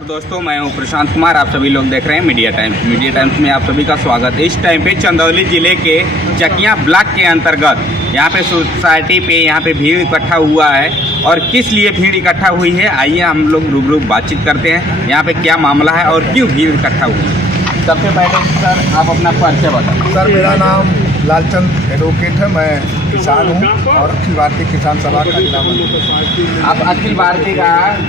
नमस्कार दोस्तों, मैं हूं प्रशांत कुमार। आप सभी लोग देख रहे हैं मीडिया टाइम्स। मीडिया टाइम्स में आप सभी का स्वागत है। इस टाइम पे चंदौली जिले के चकिया ब्लॉक के अंतर्गत यहाँ पे सोसाइटी पे यहाँ पे भीड़ इकट्ठा हुआ है और किस लिए भीड़ इकट्ठा हुई है, आइए हम लोग रूबरू बातचीत करते हैं। यहाँ पे क्या मामला है और क्यों भीड़ इकट्ठा हुई है। सबसे पहले सर आप अपना परिचय बताएं। सर मेरा नाम लालचंद एडवोकेट है, मैं किसान हूँ और अखिल भारतीय किसान सभा का जिला मंत्री। आप अखिल भारतीय का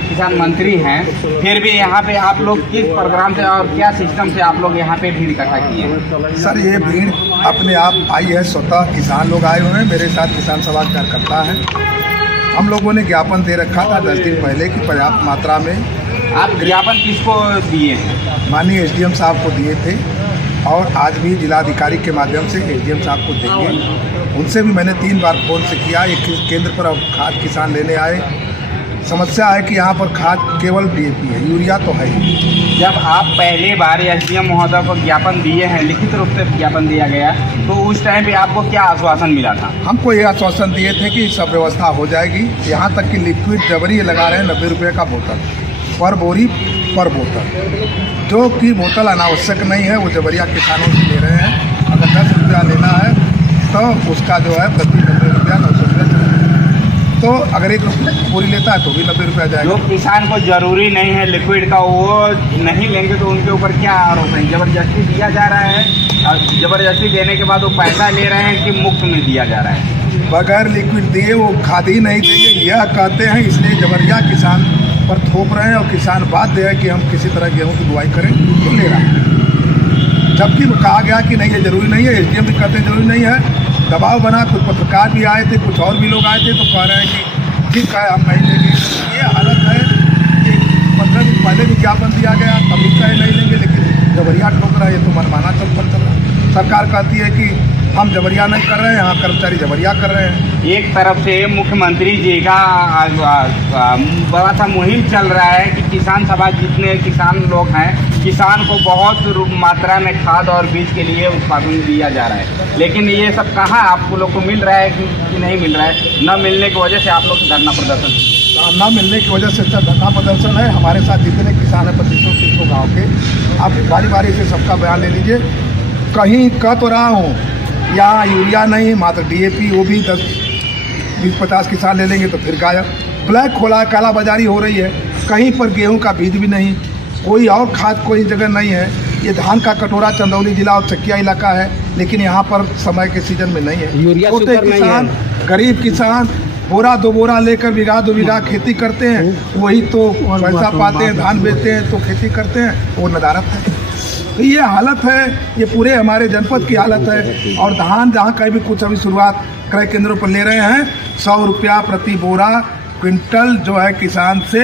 किसान मंत्री हैं, फिर भी यहाँ पे आप लोग किस प्रोग्राम से और क्या सिस्टम से आप लोग यहाँ पे भीड़ इकट्ठा किए हैं? सर ये भीड़ अपने आप आई है, स्वतः किसान लोग आए हुए हैं, मेरे साथ किसान सभा कार्यकर्ता है। हम लोगों ने ज्ञापन दे रखा था 10 दिन पहले कि पर्याप्त मात्रा में। आप ज्ञापन किसको दिए हैं? माननीय एसडीएम साहब को दिए थे और आज भी जिलाधिकारी के माध्यम से एसडीएम साहब को देंगे। उनसे भी मैंने 3 बार फोन से किया। एक केंद्र पर अब खाद किसान लेने आए। समस्या है कि यहाँ पर खाद केवल डीएपी है, यूरिया तो है ही। जब आप पहले बार एसडीएम महोदय को ज्ञापन दिए हैं, लिखित रूप से ज्ञापन दिया गया, तो उस टाइम पे आपको क्या आश्वासन मिला था? हमको ये आश्वासन दिए थे कि सब व्यवस्था हो जाएगी। यहाँ तक कि लिक्विड जबरी लगा रहे हैं 90 रुपये का बोतल पर बोरी पर बोतल, जो कि बोतल अनावश्यक नहीं है, वो जबरिया किसानों से ले रहे हैं। अगर 10 रुपया लेना है तो उसका जो है प्रति 90 रुपया 900 रुपया चलेगा। तो अगर 1 रुपये बोरी लेता है तो भी 90 रुपया जाएगा। जो किसान को जरूरी नहीं है लिक्विड का, वो नहीं लेंगे तो उनके ऊपर क्या आरोप है? जबरदस्ती दिया जा रहा है और जबरदस्ती देने के बाद वो पैसा ले रहे हैं कि मुफ्त में दिया जा रहा है? बगैर लिक्विड दिए वो खाद ही नहीं देंगे, यह कहते हैं। इसलिए जबरिया किसान पर थोप रहे हैं और किसान बाध्य है कि हम किसी तरह गेहूं की बुआई करें तो ले रहा है। जबकि कहा गया कि नहीं ये जरूरी नहीं है, एसडीएम भी कहते हैं जरूरी नहीं है। दबाव बना, कुछ पत्रकार भी आए थे, कुछ और भी लोग आए थे, तो कह रहे हैं कि ठीक है हम नहीं लेंगे। ये हालत है कि 15 दिन पहले भी ज्ञापन दिया गया, तभी कहे नहीं लेंगे, लेकिन जबरिया ठोक रहा है। ये तो मनमाना चल रहा है। सरकार कहती है कि हम जबरिया नहीं कर रहे हैं, यहाँ कर्मचारी जबरिया कर रहे हैं। एक तरफ से मुख्यमंत्री जी का बड़ा सा मुहिम चल रहा है कि किसान सभा जितने किसान लोग हैं, किसान को बहुत मात्रा में खाद और बीज के लिए उत्पादन दिया जा रहा है, लेकिन ये सब कहाँ आप लोग को मिल रहा है कि नहीं मिल रहा है? न मिलने की वजह से आप लोग धरना प्रदर्शन, न मिलने की वजह से धरना प्रदर्शन है। हमारे साथ जितने किसान हैं 2500 गाँव के, आप बारी बारी से सबका बयान ले लीजिए। कहीं कह तो रहा हूँ यहाँ यूरिया नहीं, मात्र डीएपी, वो भी 10-20-50 किसान ले लेंगे तो फिर गायब। ब्लैक खोला, काला बाजारी हो रही है। कहीं पर गेहूं का बीज भी नहीं, कोई और खाद कोई जगह नहीं है। ये धान का कटोरा चंदौली जिला और चकिया इलाका है, लेकिन यहाँ पर समय के सीजन में नहीं है। छोटे किसान, गरीब किसान बोरा 2 बोरा लेकर बीघा 2 बीघा खेती करते हैं, वही तो पैसा पाते हैं। धान बेचते हैं तो खेती करते हैं, वो नदारत है। तो ये हालत है, ये पूरे हमारे जनपद की हालत है। और धान जहाँ कहीं भी कुछ अभी शुरुआत क्रय केंद्रों पर ले रहे हैं, 100 रुपया प्रति बोरा क्विंटल जो है किसान से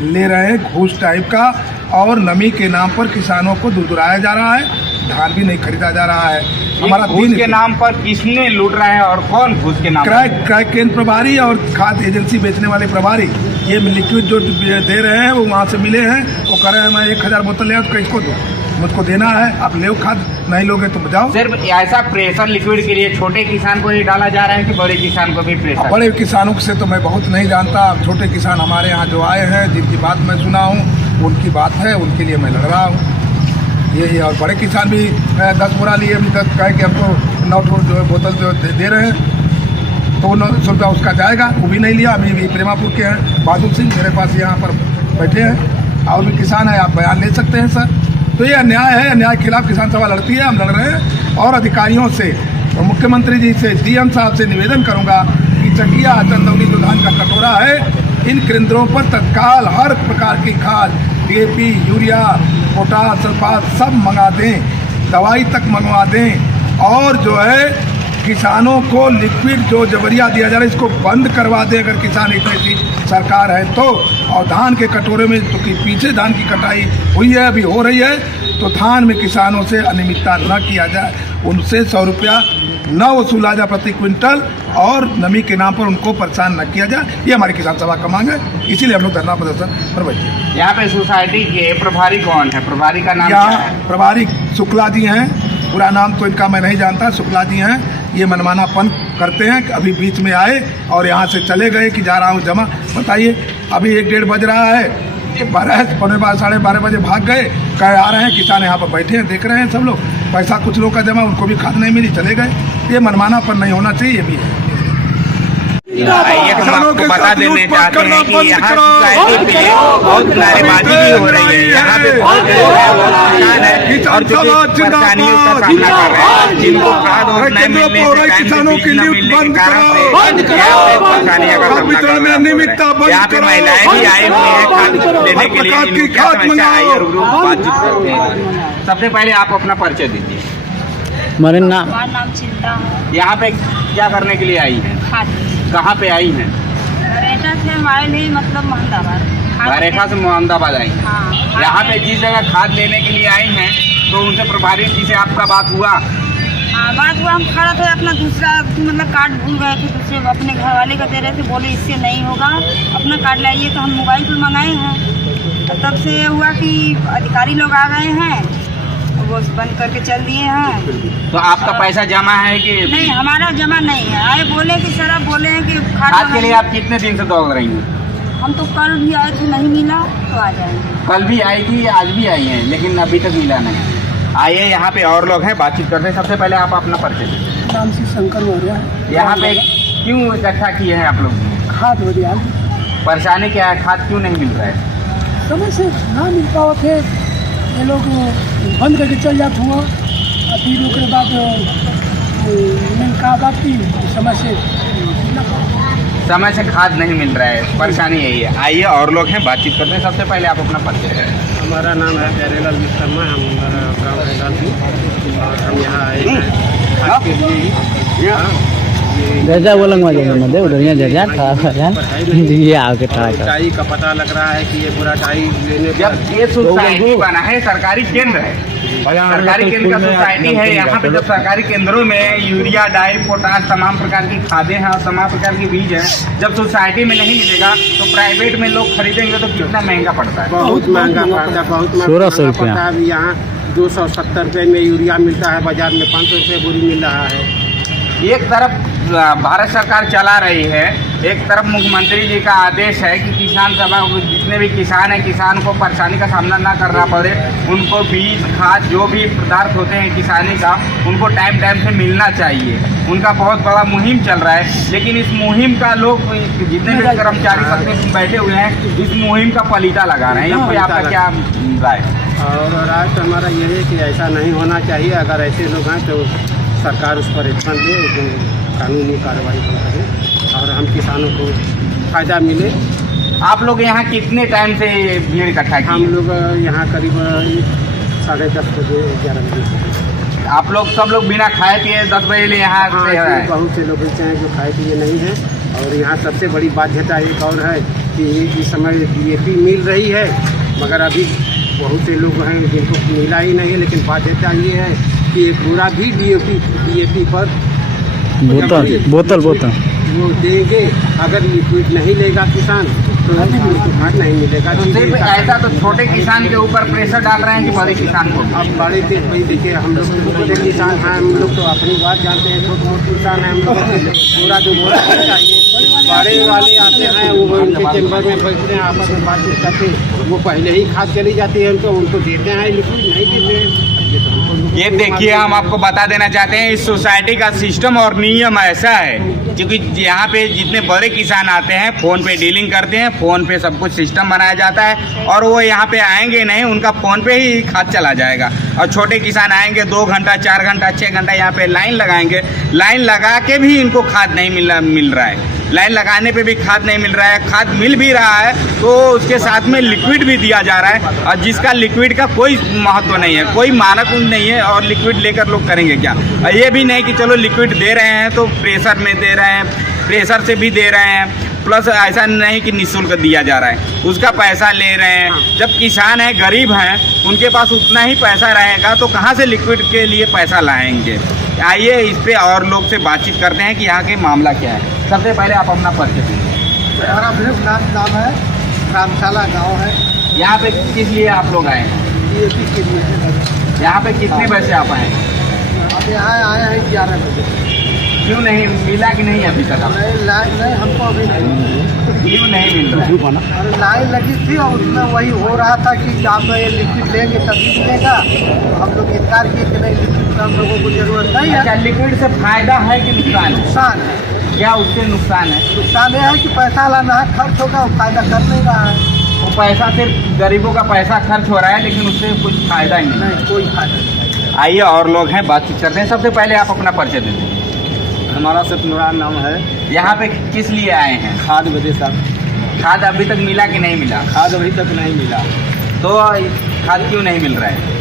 ले रहे हैं, घूस टाइप का। और नमी के नाम पर किसानों को दुराया जा रहा है, धान भी नहीं खरीदा जा रहा है। हमारा घूस के नाम पर किसने लूट रहा है और कौन घूस के नाम? क्रय केंद्र प्रभारी और खाद एजेंसी बेचने वाले प्रभारी। ये लिक्विड जो दे रहे हैं वो वहाँ से मिले हैं, वो कह रहे हैं मैं 1000 बोतल ले तो किसको दूँ, मुझको देना है, आप ले खाद, नहीं लोगे तो बजाओ। सिर्फ ऐसा प्रेशर लिक्विड के लिए छोटे किसान को ही डाला जा रहा है कि बड़े किसान को भी प्रेशर? बड़े किसानों से तो मैं बहुत नहीं जानता। छोटे किसान हमारे यहाँ जो आए हैं, जिनकी बात मैं सुना हूँ, उनकी बात है, उनके लिए मैं लड़ रहा हूँ। ये और बड़े किसान भी 10 बोरा लिए, अभी 10 कहे कि हमको 9 जो है बोतल जो दे रहे हैं, तो 900 रुपया उसका जाएगा, वो भी नहीं लिया। अभी प्रेमापुर के हैं बहादुर सिंह मेरे पास यहाँ पर बैठे हैं, और भी किसान है, आप बयान ले सकते हैं सर। तो ये अन्याय है, अन्याय के खिलाफ किसान सभा लड़ती है, हम लड़ रहे हैं। और अधिकारियों से और मुख्यमंत्री जी से, डीएम साहब से निवेदन करूंगा कि चकिया चंदौली जो धान का कटोरा है, इन केंद्रों पर तत्काल हर प्रकार की खाद, डीएपी, यूरिया, पोटास, सल्फात सब मंगा दें, दवाई तक मंगवा दें। और जो है किसानों को लिक्विड जो जबरिया दिया जा रहा है, इसको बंद करवा दें अगर किसान इतनी सी सरकार है तो। और धान के कटोरे में तो पीछे धान की कटाई हुई है, अभी हो रही है, तो धान में किसानों से अनियमितता न किया जाए, उनसे 100 रुपया न वसूला जाए प्रति क्विंटल, और नमी के नाम पर उनको परेशान न किया जाए। ये हमारी किसान सभा का मांग है, इसीलिए हम लोग धरना प्रदर्शन पर बैठे। यहाँ पे सोसाइटी के प्रभारी कौन है? प्रभारी का नाम क्या है? प्रभारी शुक्ला जी हैं, पूरा नाम तो इनका मैं नहीं जानता, शुक्ला जी हैं। ये मनमानापन करते हैं कि अभी बीच में आए और यहाँ से चले गए कि जा रहा हूँ जमा। बताइए, अभी 1-1:30 बज रहा है, 12 साढ़े 12 बजे भाग गए, कहे आ रहे हैं, किसान यहाँ पर बैठे हैं, देख रहे हैं सब लोग, पैसा कुछ लोग का जमा, उनको भी खाद नहीं मिली, चले गए। ये मनमानापन नहीं होना चाहिए भी है। आइए हम आपको बता देने चाहते हैं कि यहाँ सोसाइटी पे बहुत नारेबाजी भी हो रही है। यहाँ पे बहुत किसान है और जो परेशानियों का सामना कर रहे हैं, जिनको खाद और नहीं मिलने से किसानों के लिए बंद परेशानियों का सामना कर रहे हैं। यहाँ पे महिलाएं भी आई हुई है खाद लेने के लिए, इनकी क्या समस्या आई है रूबरू बातचीत करते हैं। सबसे पहले आप अपना परिचय दीजिए। हमारा नाम चिंता है। यहाँ पे क्या करने के लिए आई है? खाद कहाँ पे आई हैं? बरेठा से हमारे लिए मतलब मोहम्मदाबाद। बरेठा से मोहम्मदाबाद आई हैं। हाँ, यहाँ पे जिस जगह खाद लेने के लिए आई हैं तो उनसे प्रभारी जी से आपका बात हुआ? हाँ, बात हुआ। हम खड़ा थे, अपना दूसरा मतलब कार्ड भूल गए थे, दूसरे अपने घर वाले का दे रहे थे, बोले इससे नहीं होगा, अपना कार्ड लाइए। तो हम मोबाइल पर मंगाए हैं। तब से ये हुआ कि अधिकारी लोग आ गए हैं, वो बंद करके चल दिए हैं। तो आपका पैसा जमा है कि नहीं? हमारा जमा नहीं है। आए बोले कि सर, आप बोले हैं कि खाद के लिए आप कितने दिन से दौड़ रही हैं? हम तो कल भी आए थे, नहीं मिला तो आ जाएंगे। कल भी आई थी, आज भी आई हैं, लेकिन अभी तक मिला नहीं। आइए यहाँ पे और लोग हैं, बातचीत करते हैं। सबसे पहले आप अपना परिचय दीजिए। नाम से शंकर मौर्य। यहाँ पे क्यों इकट्ठा किए हैं आप लोग? खाद हो गया, परेशानी क्या है? खाद क्यों नहीं मिल रहा है? समय से ना मिल पाओ थे, ये लोग बंद करके चल जाते हुआ, और फिर उसके बाद मैंने कहा बात की समय से खाद नहीं मिल रहा है, परेशानी यही है। आइए और लोग हैं, बातचीत करते हैं। सबसे पहले आप अपना परिचय दें। हमारा नाम है प्यारेलाल विश्वकर्मा, हमारा गाँव है लालपुर और हम यहाँ आए हैं खाद के लिए। जैसा बोलेंगे मजे दे उधर यहाँ ये आके डाई का पता लग रहा है कि ये पूरा डाई लेने जब ये सोसाइटी बना है, सरकारी केंद्र है, सरकारी केंद्र का सोसाइटी है। यहाँ पे जब सरकारी केंद्रों में यूरिया, डाई, पोटाश, तमाम प्रकार की खादें हैं और तमाम प्रकार के बीज हैं, जब सोसाइटी में नहीं मिलेगा तो प्राइवेट में लोग खरीदेंगे तो कितना महंगा पड़ता है? बहुत महंगा पड़ता है, बहुत महंगा पड़ता है। अभी यहाँ 270 रुपये में यूरिया मिलता है, बाजार में 500 रुपये बोरी मिल रहा है। एक तरफ भारत सरकार चला रही है, एक तरफ मुख्यमंत्री जी का आदेश है कि किसान सभा जितने भी किसान हैं, किसान को परेशानी का सामना ना करना पड़े, उनको बीज, खाद, जो भी पदार्थ होते हैं किसानी का, उनको टाइम टाइम से मिलना चाहिए। उनका बहुत बड़ा मुहिम चल रहा है, लेकिन इस मुहिम का लोग जितने भी कर्मचारी सबके बैठे हुए हैं, इस मुहिम का पलीता लगा रहे हैं। यहाँ आपका क्या राय? और राय तो हमारा ये है कि ऐसा नहीं होना चाहिए। अगर ऐसे लोग हैं तो सरकार उस पर एक्शन ले, कानूनी कार्रवाई करे और हम किसानों को फायदा मिले। आप लोग यहाँ कितने टाइम से भीड़ इकट्ठा किए? हम लोग यहाँ करीब 10:30 बजे 11 बजे। आप लोग सब लोग बिना खाए पिए 10 बजे ले यहाँ से हैं? बहुत से लोग ऐसे हैं जो खाए पिए नहीं हैं। और यहाँ सबसे बड़ी बाध्यता एक और है कि इस समय DAP मिल रही है, मगर अभी बहुत से लोग हैं जिनको मिला ही नहीं है। लेकिन बाध्यता ये है कि एक पूरा भी DAP पर बोतल वो देंगे। अगर लिक्विड नहीं लेगा किसान तो उसको खाद नहीं मिलेगा। तो सिर्फ ऐसा तो छोटे किसान के ऊपर प्रेशर डाल रहे हैं कि बड़े किसान को? अब बड़े के भाई देखिए, हम लोग तो छोटे किसान हैं, हम लोग तो अपनी बात जानते हैं। छोटे मोटे किसान हैं, हम लोग पूरा जो बोला चाहिए। बड़े वाले आते हैं, वो उनके चैम्बर में बैठते हैं, आपस में बातचीत करते हैं, वो पहले ही खाद चली जाती है उनको देते हैं, लिक्विड नहीं देते हैं। ये देखिए, हम आपको बता देना चाहते हैं, इस सोसाइटी का सिस्टम और नियम ऐसा है, क्योंकि यहाँ पे जितने बड़े किसान आते हैं फ़ोन पे डीलिंग करते हैं, फ़ोन पे सब कुछ सिस्टम बनाया जाता है और वो यहाँ पे आएंगे नहीं, उनका फ़ोन पे ही खाद चला जाएगा। और छोटे किसान आएंगे 2 घंटा, 4 घंटा, 6 घंटा यहाँ पे लाइन लगाएंगे, लाइन लगा के भी इनको खाद नहीं मिल रहा है। लाइन लगाने पे भी खाद नहीं मिल रहा है। खाद मिल भी रहा है तो उसके साथ में लिक्विड भी दिया जा रहा है, और जिसका लिक्विड का कोई महत्व नहीं है, कोई मानक नहीं है। और लिक्विड लेकर लोग करेंगे क्या? और ये भी नहीं कि चलो लिक्विड दे रहे हैं तो प्रेशर में दे रहे हैं, प्रेशर से भी दे रहे हैं, प्लस ऐसा नहीं कि निःशुल्क दिया जा रहा है, उसका पैसा ले रहे हैं। जब किसान है, गरीब हैं, उनके पास उतना ही पैसा रहेगा तो कहाँ से लिक्विड के लिए पैसा लाएंगे? आइए इस पे और लोग से बातचीत करते हैं कि यहाँ के मामला क्या है। सबसे पहले आप अपना परिचय दीजिए। हमारा नाम है रामशाला गाँव है। यहाँ पे किस लिए आप लोग आए हैं? DAP के लिए। यहाँ पे कितने बजे आप आए? अब यहाँ आए हैं 11 बजे। क्यों नहीं मिला कि नहीं अभी तक आपको? नहीं हमको अभी नहीं, क्यों नहीं मिल रहा है? और लाइन लगी थी और उसमें वही हो रहा था कि आप ये लिक्विड लेंगे तभी मिलेगा। हम लोग इनकार किए कि नहीं, लिक्विड का हम लोगों को जरूरत नहीं अच्छा, है। लिक्विड से फायदा है कि नुकसान है? नुकसान है, क्या उससे नुकसान है? नुकसान यह है कि पैसा लाना है, खर्च होगा, वो फायदा कर नहीं रहा है। वो पैसा सिर्फ गरीबों का पैसा खर्च हो रहा है, लेकिन उससे कुछ फायदा ही नहीं। नहीं, कोई फायदा नहीं। आइए और लोग हैं, बातचीत करते हैं। सबसे पहले आप अपना परिचय दे दीजिए। हमारा सत्यनारायण नाम है। यहाँ पे किस लिए आए हैं? खाद वजह साहब, खाद अभी तक मिला कि नहीं मिला? खाद अभी तक नहीं मिला। तो खाद क्यों नहीं मिल रहा है?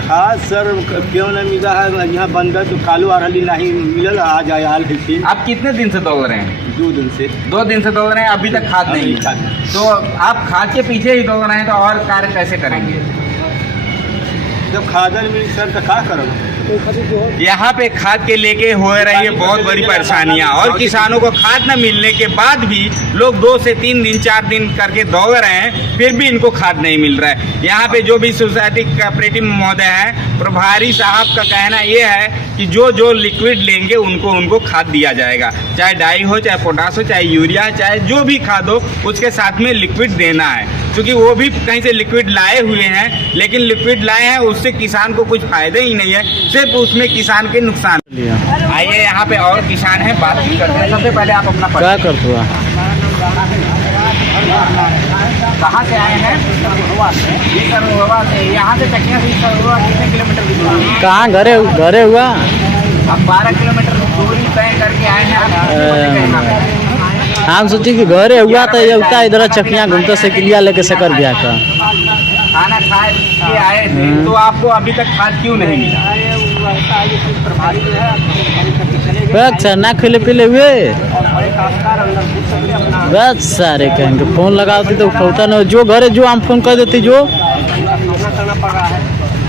खाद सर क्यों नहीं मिला है, यहाँ बंदर तो कालू आ रही नहीं मिलल, आ जाए हाल है। आप कितने दिन से दौड़ रहे हैं? 2 दिन से। 2 दिन से दौड़ रहे हैं, अभी तक खाद नहीं अभी मिला। खाद। तो आप खाद के पीछे ही दौड़ रहे हैं, तो और कार्य कैसे करेंगे? जब खादर मिली सर तो क्या करोगे? यहाँ पे खाद के लेके हो रही है बहुत बड़ी परेशानियाँ, और किसानों को खाद न मिलने के बाद भी लोग 2 से 3 दिन 4 दिन करके दौड़ रहे हैं, फिर भी इनको खाद नहीं मिल रहा है। यहाँ पे जो भी सोसाइटी कोऑपरेटिव महोदय है, प्रभारी साहब का कहना ये है कि जो लिक्विड लेंगे उनको खाद दिया जाएगा, चाहे डाई हो, चाहे पोटास हो, चाहे यूरिया, चाहे जो भी खाद हो, उसके साथ में लिक्विड देना है। क्योंकि वो भी कहीं से लिक्विड लाए हुए हैं, लेकिन लिक्विड लाए हैं उससे किसान को कुछ फायदा ही नहीं है, सिर्फ उसमें किसान के नुकसान। आइए यहाँ पे और किसान हैं, बातचीत करते हैं। सबसे पहले आप अपना क्या करते हो? कहाँ से आए हैं? जी सरोवा से। यहाँ से चकिया से सरोवा कितने किलोमीटर की दूरी? कहाँ घरे हुआ? अब 12 किलोमीटर दूरी तय करके आए हैं। आप हम सोची कि घरे हुआ तो ये उतना इधर चकिया घूमते से किलिया लेके सकर गया का खाना खा के आए थे, तो आपको अभी तक खाद क्यों नहीं मिला? बस ना खिले पिले हुए बस सारे कहेंगे फोन लगाती तो उठाता ना, जो घरे जो हम फोन कर देती जो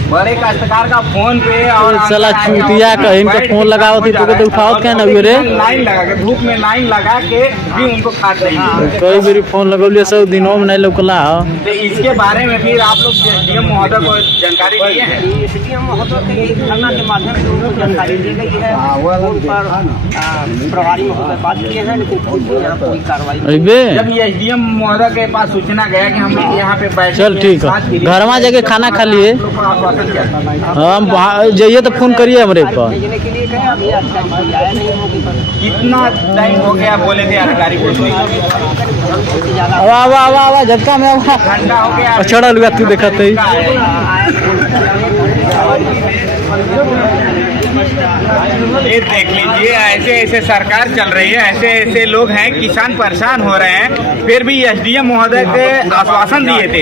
बड़े काश्तकार का फोन पे और चला चूतिया कहीं के फोन लगावती तो उठाओ क्या ना रे, लाइन लगा के, धूप में लाइन लगा के भी उनको खाद नहीं मिला। कई बार फोन लगौलिए सब दिनों में नहीं लोकला। तो इसके बारे में फिर आप लोग डीएम महोदय को जानकारी दिए हैं? डीएम महोदय के धरना के माध्यम से उनको जानकारी दी गई है। फोन पर प्रभारी महोदय बात किए हैं, लेकिन कोई कार्रवाई जब ये एसडीएम महोदय के पास सूचना गया कि हम यहाँ पे बैठे, चल ठीक है, घर में जाके खाना खा लिए हम जाइए तो फोन करिए हमरे पर। कितना टाइम हो गया बोले थे अधिकारी को? आवा झटका में आवा घंटा हो गया। चढ़ल हुआ तू देखते ही। ये देख लीजिए, ऐसे ऐसे सरकार चल रही है, ऐसे ऐसे लोग हैं, किसान परेशान हो रहे हैं, फिर भी एसडीएम महोदय के आश्वासन दिए थे।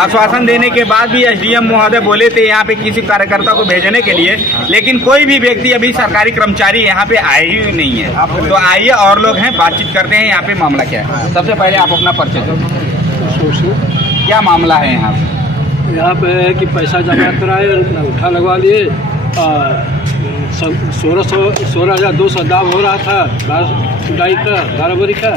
आश्वासन देने के बाद भी एसडीएम महोदय बोले थे यहाँ पे किसी कार्यकर्ता को भेजने के लिए, लेकिन कोई भी व्यक्ति अभी सरकारी कर्मचारी यहाँ पे आए ही नहीं है। तो आइए और लोग हैं, बातचीत करते हैं यहाँ पे मामला क्या है। सबसे पहले आप अपना परिचय दो, क्या मामला है यहाँ पे? यहाँ पे है कि पैसा जमा कराए, अंगूठा लगवा लिए, 16,200 दाम हो रहा था जुलाई का 12 बरी का,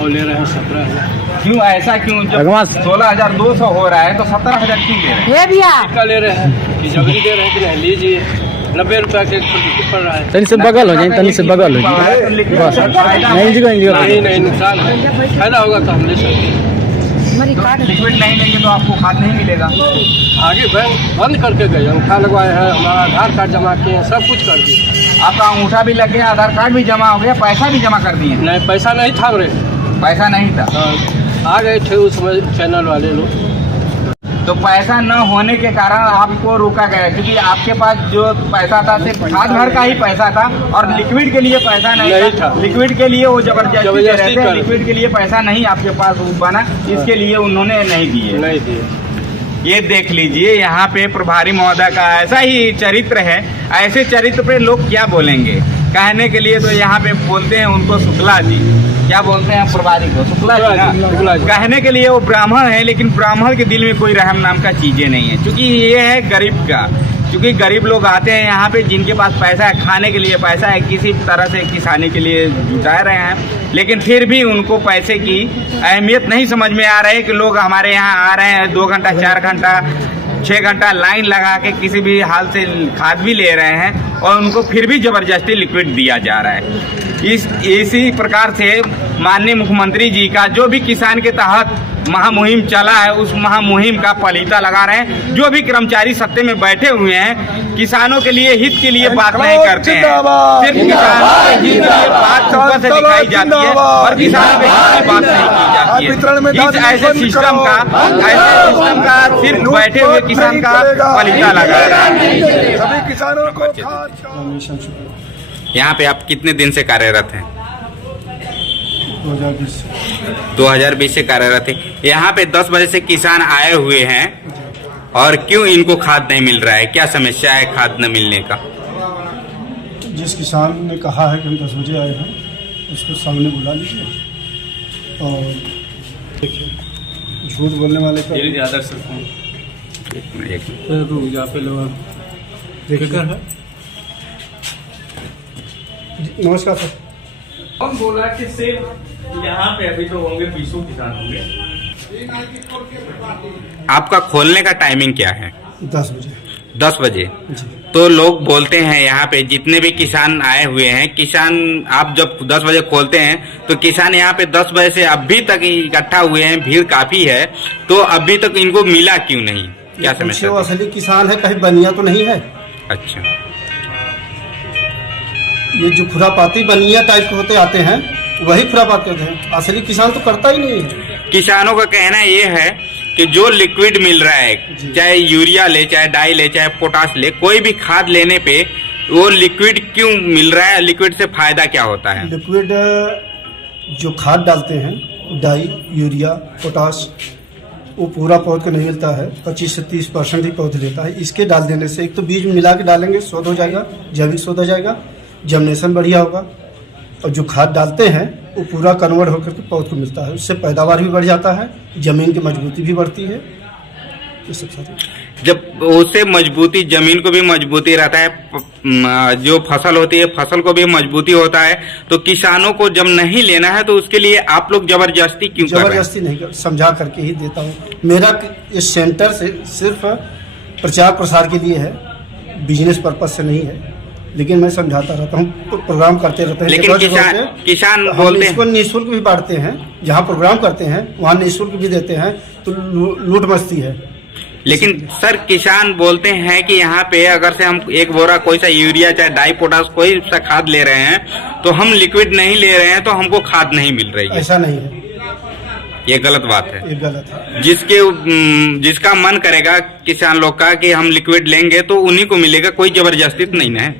और ले रहे हैं 17,000। क्यों ऐसा क्यों? जब 16,200 हो रहा है तो 17,000 क्यों ले रहे हैं? का ले रहे हैं कि जबरी दे रहे हैं कि नहीं लीजिए, 90 रुपया के पड़ रहा है। तनी से बगल हो जाए, तनी से बगल हो जाए बस। नहीं नुकसान है, फायदा होगा तो हम ले सकते हैं। लिक्विड नहीं लेंगे तो आपको खाद नहीं मिलेगा। आगे बैंक बंद करके गए, अंगूठा लगवाए हैं, हमारा आधार कार्ड जमा किए हैं, सब कुछ कर दिए। आपका अंगूठा भी लग गया, आधार कार्ड भी जमा हो गया, पैसा भी जमा कर दिए? नहीं, पैसा नहीं था रे, पैसा नहीं था। आ गए थे उसमें चैनल वाले लोग। तो पैसा न होने के कारण आपको रोका गया, क्योंकि आपके पास जो पैसा था सिर्फ खाद भर का ही पैसा था, और लिक्विड के लिए पैसा नहीं था। लिक्विड के लिए वो जबरदस्ती दे रहे थे, लिक्विड के लिए पैसा नहीं आपके पास बना, इसके लिए उन्होंने नहीं दिए। ये देख लीजिए, यहाँ पे प्रभारी महोदय का ऐसा ही चरित्र है। ऐसे चरित्र पे लोग क्या बोलेंगे? कहने के लिए तो यहाँ पे बोलते हैं उनको शुक्ला जी, क्या बोलते हैं प्रभारी को? शुक्ला जी ना। कहने के लिए वो ब्राह्मण है, लेकिन ब्राह्मण के दिल में कोई रहम नाम का चीजें नहीं है, क्योंकि ये है गरीब का। क्योंकि गरीब लोग आते हैं यहाँ पे, जिनके पास पैसा है, खाने के लिए पैसा है, किसी तरह से किसानी के लिए जुटा रहे हैं, लेकिन फिर भी उनको पैसे की अहमियत नहीं समझ में आ रही है कि लोग हमारे यहाँ आ रहे हैं 2 घंटा 4 घंटा 6 घंटा लाइन लगा के किसी भी हाल से खाद भी ले रहे हैं, और उनको फिर भी ज़बरदस्ती लिक्विड दिया जा रहा है। इसी प्रकार से माननीय मुख्यमंत्री जी का जो भी किसान के तहत महामुहिम चला है, उस महामुहिम का पलीता लगा रहे हैं। जो भी कर्मचारी सत्ते में बैठे हुए हैं, किसानों के लिए, हित के लिए बात नहीं करते हैं, सिर्फ किसानों के हित के लिए बात ऊपर से दिखाई जाती है और किसानों के हित की बात नहीं की जाती है। इस ऐसे सिस्टम का सिर्फ बैठे हुए किसान का पलीता लगा रहा है। सभी किसानों को यहाँ पे आप कितने दिन से कार्यरत हैं? 2020 से कार्यरत है। यहाँ पे 10 बजे से किसान आए हुए हैं और क्यों इनको खाद नहीं मिल रहा है? क्या समस्या है खाद न मिलने का? जिस किसान ने कहा है कि हम 10 बजे आए हैं, उसको सामने बुला लीजिए और देखिए झूठ बोलने वाले का नमस्कार सर। हम बोला कि सिर्फ यहाँ पे अभी तो होंगे 20 किसान होंगे। आपका खोलने का टाइमिंग क्या है? 10 बजे। 10 बजे। जी। तो लोग बोलते हैं यहाँ पे जितने भी किसान आए हुए हैं, किसान आप जब 10 बजे खोलते हैं तो किसान यहाँ पे 10 बजे से अभी तक इकट्ठा हुए हैं, भीड़ काफी है, तो अभी तक इनको मिला क्यों नहीं? क्या समस्या? असली किसान है, कहीं बनिया तो नहीं है। अच्छा, ये जो खुरापाती बनिया टाइप के होते आते हैं वही खुरापाती होते हैं, असली किसान तो करता ही नहीं है। किसानों का कहना ये है कि जो लिक्विड मिल रहा है, चाहे यूरिया ले, चाहे डाई ले, चाहे पोटाश ले, कोई भी खाद लेने पे वो लिक्विड क्यों मिल रहा है? लिक्विड से फायदा क्या होता है? लिक्विड जो खाद डालते हैं, डाई, यूरिया, पोटाश, वो पूरा पौध को नहीं मिलता है, 25 से 30% ही पौध लेता है। इसके डाल देने से एक तो बीज मिला के डालेंगे, शोध हो जाएगा, जैविक शोध हो जाएगा, जर्मिनेशन बढ़िया होगा, और जो खाद डालते हैं वो पूरा कन्वर्ट होकर के पौध को मिलता है। उससे पैदावार भी बढ़ जाता है, जमीन की मजबूती भी बढ़ती है। ये सब सारे जब उससे मजबूती, जमीन को भी मजबूती रहता है, जो फसल होती है फसल को भी मजबूती होता है, तो किसानों को जब नहीं लेना है तो उसके लिए आप लोग जबरदस्ती क्यों कर रहे हैं? जबरदस्ती नहीं कर, समझा करके ही देता हूँ। मेरा इस सेंटर से सिर्फ प्रचार प्रसार के लिए है, बिजनेस पर्पज से नहीं है, लेकिन मैं समझाता रहता हूँ, प्रोग्राम करते रहते हैं। लेकिन किसान बोलते हैं इसको निःशुल्क भी बांटते हैं, जहाँ प्रोग्राम करते हैं वहाँ निःशुल्क भी देते हैं, तो लूट मस्ती है। लेकिन सर किसान बोलते हैं कि यहाँ पे अगर से हम एक बोरा कोई सा यूरिया चाहे डाई पोटाश कोई सा खाद ले रहे हैं तो हम लिक्विड नहीं ले रहे हैं तो हमको खाद नहीं मिल रही है। ऐसा नहीं है, ये गलत बात है। ये गलत है। जिसका मन करेगा किसान लोग का कि हम लिक्विड लेंगे तो उन्हीं को मिलेगा, कोई जबरदस्ती नहीं है।